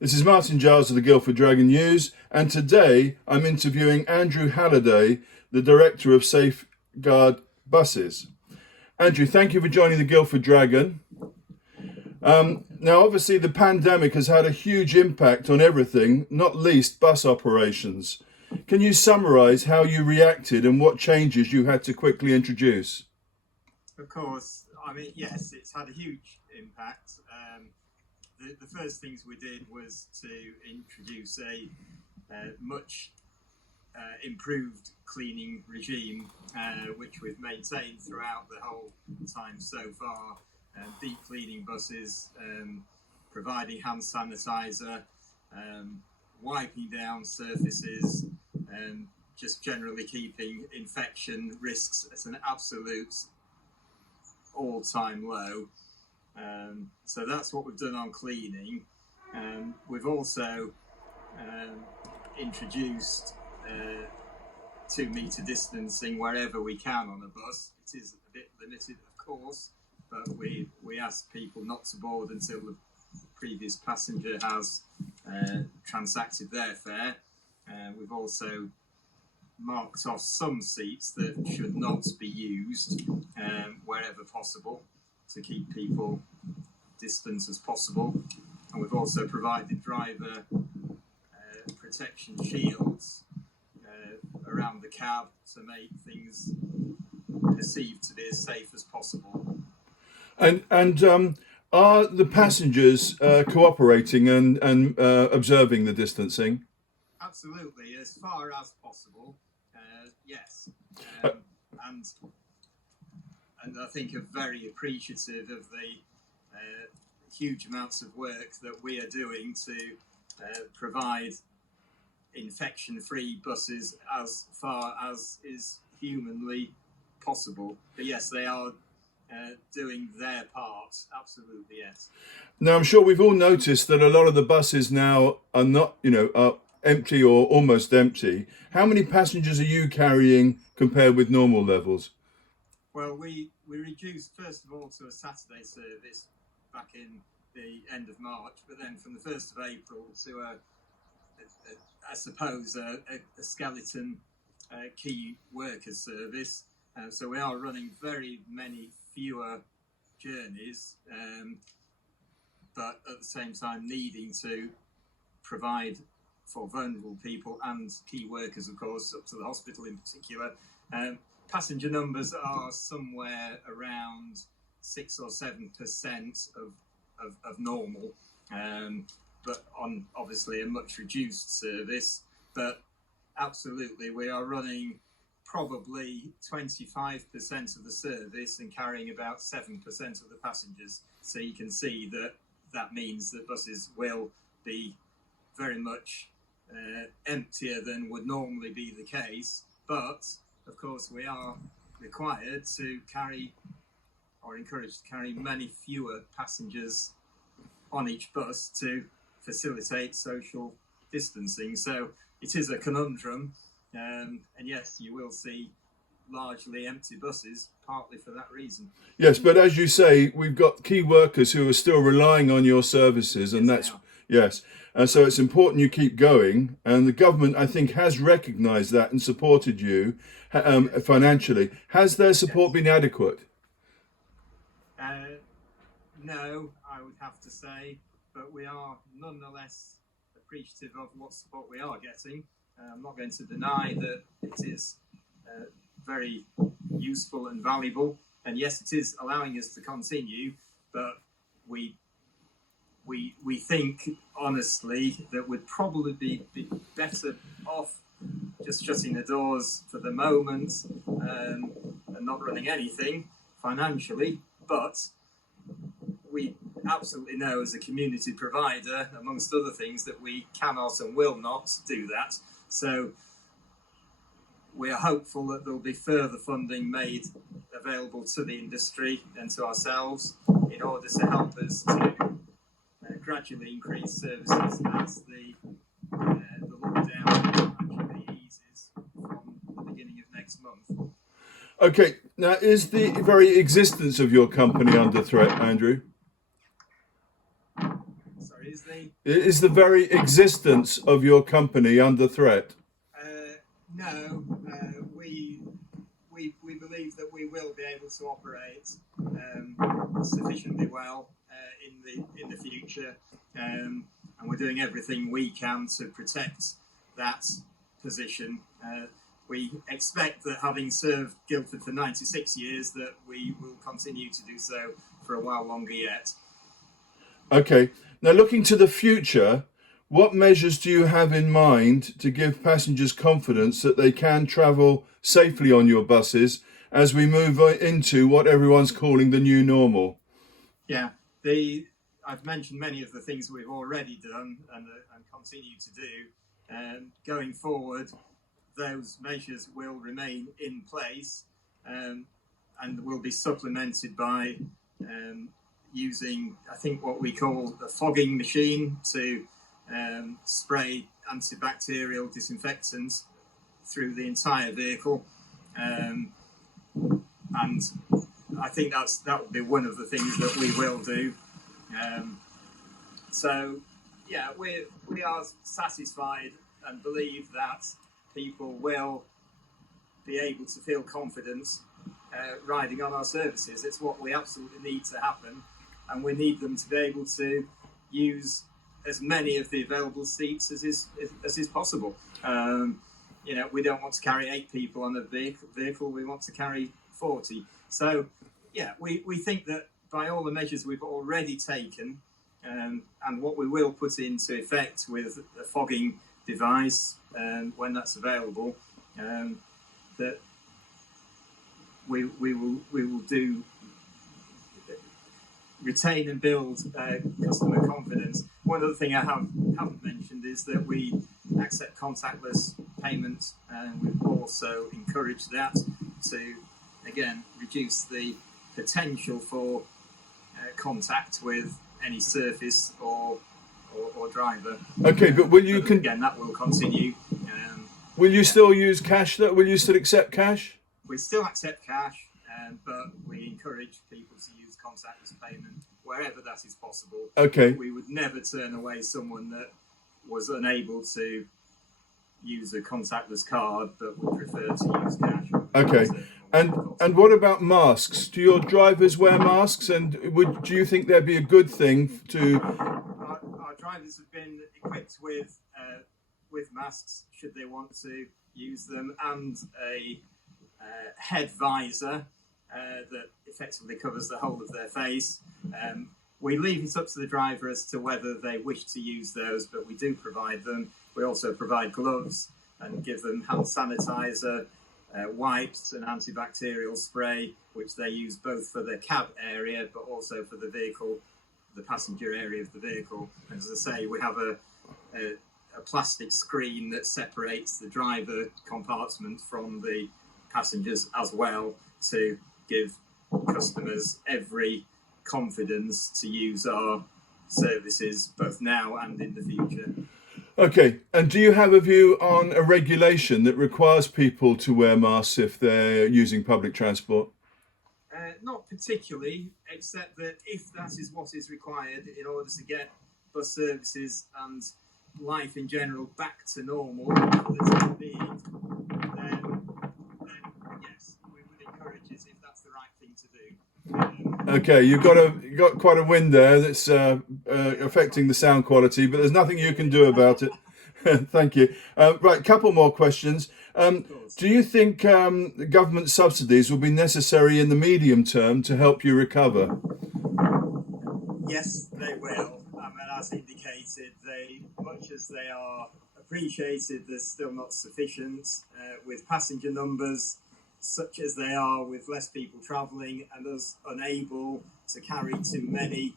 This is Martin Giles of the Guildford Dragon News, and today I'm interviewing Andrew Halliday, the Director of Safeguard Buses. Andrew, thank you for joining the Guildford Dragon. Now, obviously, the pandemic has had a huge impact on everything, not least bus operations. Can you summarise how you reacted and what changes you had to quickly introduce? Of course, I mean, yes, it's had a huge impact. The first things we did was to introduce a much improved cleaning regime, which we've maintained throughout the whole time so far. Deep cleaning buses, providing hand sanitizer, wiping down surfaces, just generally keeping infection risks at an absolute all-time low. So that's what we've done on cleaning. We've also introduced 2 metre distancing wherever we can on a bus. It is a bit limited, of course, but we ask people not to board until the previous passenger has transacted their fare. We've also marked off some seats that should not be used wherever possible to keep people distant as possible. And we've also provided driver protection shields around the cab to make things perceived to be as safe as possible. And are the passengers cooperating and observing the distancing? Absolutely, as far as possible, yes. And I think are very appreciative of the huge amounts of work that we are doing to provide infection-free buses as far as is humanly possible. But yes, they are doing their part, absolutely, yes. Now, I'm sure we've all noticed that a lot of the buses now are not, are empty or almost empty. How many passengers are you carrying compared with normal levels? Well, we reduced, first of all, to a Saturday service back in the end of March, but then from the 1st of April to I suppose, a skeleton key worker service. So we are running very many fewer journeys, but at the same time needing to provide for vulnerable people and key workers, of course, up to the hospital in particular. Passenger numbers are somewhere around 6 or 7% of normal, but on obviously a much reduced service. But absolutely, we are running probably 25% of the service and carrying about 7% of the passengers. So you can see that means that buses will be very much emptier than would normally be the case. But of course, we are required to carry or encouraged to carry many fewer passengers on each bus to facilitate social distancing. So it is a conundrum, and yes, you will see largely empty buses, partly for that reason. Yes, but as you say, we've got key workers who are still relying on your services, and Yes, that's yes. And so it's important you keep going. And the government, I think, has recognised that and supported you financially. Has their support been adequate? No, I would have to say, but we are nonetheless appreciative of what support we are getting. I'm not going to deny that it is very useful and valuable, and yes, it is allowing us to continue, but we think honestly that we'd probably be better off just shutting the doors for the moment and not running anything financially. But we absolutely know as a community provider, amongst other things, that we cannot and will not do that. So we are hopeful that there will be further funding made available to the industry and to ourselves in order to help us to gradually increase services as the lockdown actually eases from the beginning of next month. Okay, now is the very existence of your company under threat, Andrew? Sorry, Sorry, Is the very existence of your company under threat? No, we believe that we will be able to operate sufficiently well in the future, and we're doing everything we can to protect that position. We expect that, having served Guildford for 96 years, that we will continue to do so for a while longer yet. Okay, now looking to the future, what measures do you have in mind to give passengers confidence that they can travel safely on your buses as we move into what everyone's calling the new normal? Yeah, I've mentioned many of the things we've already done and continue to do. Going forward, those measures will remain in place, and will be supplemented by using, I think, what we call the fogging machine to spray antibacterial disinfectants through the entire vehicle, and I think that would be one of the things that we will do. So yeah, we are satisfied and believe that people will be able to feel confident riding on our services. It's what we absolutely need to happen, and we need them to be able to use as many of the available seats as is possible. We don't want to carry 8 people on a vehicle. We want to carry 40. So yeah, we think that by all the measures we've already taken, and what we will put into effect with a fogging device when that's available, that we will do retain and build customer confidence. One other thing I haven't mentioned is that we accept contactless payment, and we also encourage that to, again, reduce the potential for contact with any surface or driver. Okay, but will you again, that will continue. Will you still use cash? Will you still accept cash? We still accept cash, but we encourage people to use contactless payment wherever that is possible. Okay. We would never turn away someone that was unable to use a contactless card but would prefer to use cash. Okay. And what about masks? Do your drivers wear masks? And do you think that'd be a good thing to? Our drivers have been equipped with masks should they want to use them, and a head visor that effectively covers the whole of their face. We leave it up to the driver as to whether they wish to use those, but we do provide them. We also provide gloves and give them hand sanitizer, wipes and antibacterial spray, which they use both for the cab area but also for the vehicle, the passenger area of the vehicle. And as I say, we have a plastic screen that separates the driver compartment from the passengers as well, to give customers every confidence to use our services both now and in the future. Okay, and do you have a view on a regulation that requires people to wear masks if they're using public transport? Not particularly, except that if that is what is required in order to get bus services and life in general back to normal for the time being, then yes, we would encourage it if that's the right thing to do. Okay, you've got quite a wind there that's affecting the sound quality, but there's nothing you can do about it. Thank you. Right, couple more questions. Do you think government subsidies will be necessary in the medium term to help you recover? Yes, they will. As indicated, much as they are appreciated, they're still not sufficient with passenger numbers such as they are, with less people travelling and us unable to carry too many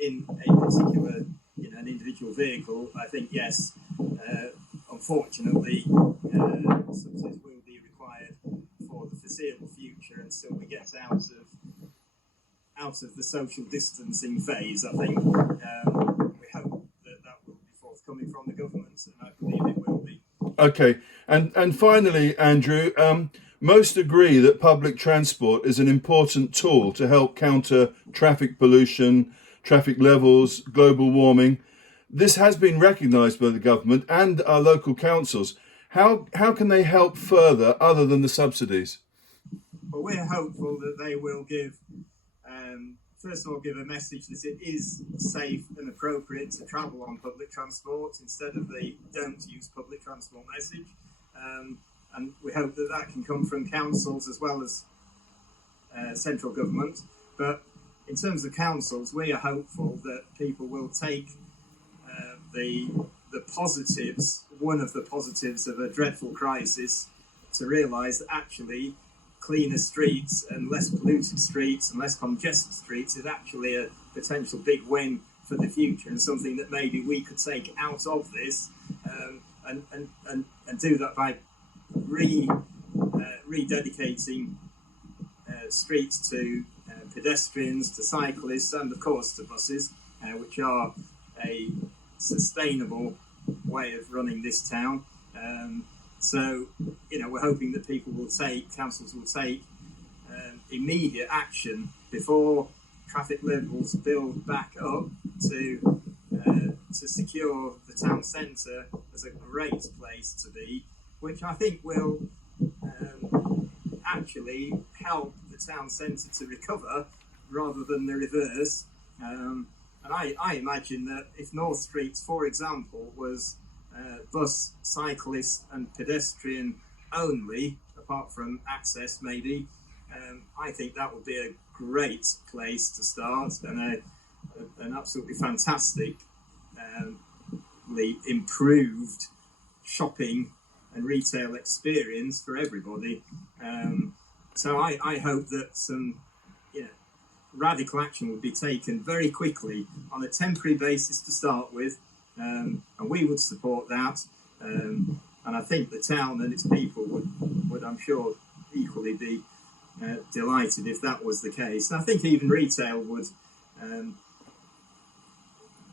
in a particular, an individual vehicle. I think yes, unfortunately, subsidies will be required for the foreseeable future until we get out of the social distancing phase. I think we hope that will be forthcoming from the government, and I believe it will be. Okay, and finally, Andrew, most agree that public transport is an important tool to help counter traffic pollution, traffic levels, global warming. this has been recognised by the government and our local councils. How can they help further other than the subsidies? Well, we're hopeful that they will give, first of all, give a message that it is safe and appropriate to travel on public transport instead of the don't use public transport message. And we hope that that can come from councils as well as central government. But in terms of councils, we are hopeful that people will take the positives, one of the positives of a dreadful crisis, to realise that actually cleaner streets and less polluted streets and less congested streets is actually a potential big win for the future, and something that maybe we could take out of this and do that by rededicating streets to pedestrians, to cyclists, and of course to buses, which are a sustainable way of running this town. So, we're hoping that councils will take immediate action before traffic levels build back up to secure the town centre as a great place to be, which I think will actually help the town centre to recover rather than the reverse. And I imagine that if North Street, for example, was bus, cyclist and pedestrian only, apart from access maybe, I think that would be a great place to start, and an absolutely fantastic improved shopping and retail experience for everybody. So I hope that some radical action would be taken very quickly on a temporary basis to start with, and we would support that. And I think the town and its people would I'm sure, equally be delighted if that was the case. And I think even retail would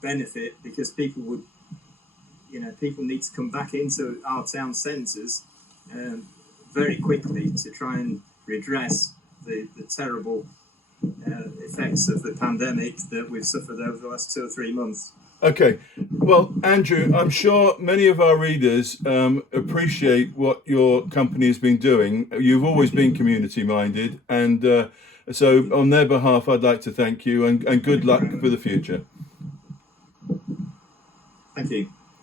benefit, because people would, people need to come back into our town centres very quickly to try and redress the terrible effects of the pandemic that we've suffered over the last 2 or 3 months. Okay, well, Andrew, I'm sure many of our readers appreciate what your company has been doing. You've always been community minded, and so on their behalf, I'd like to thank you and good luck for the future. Thank you.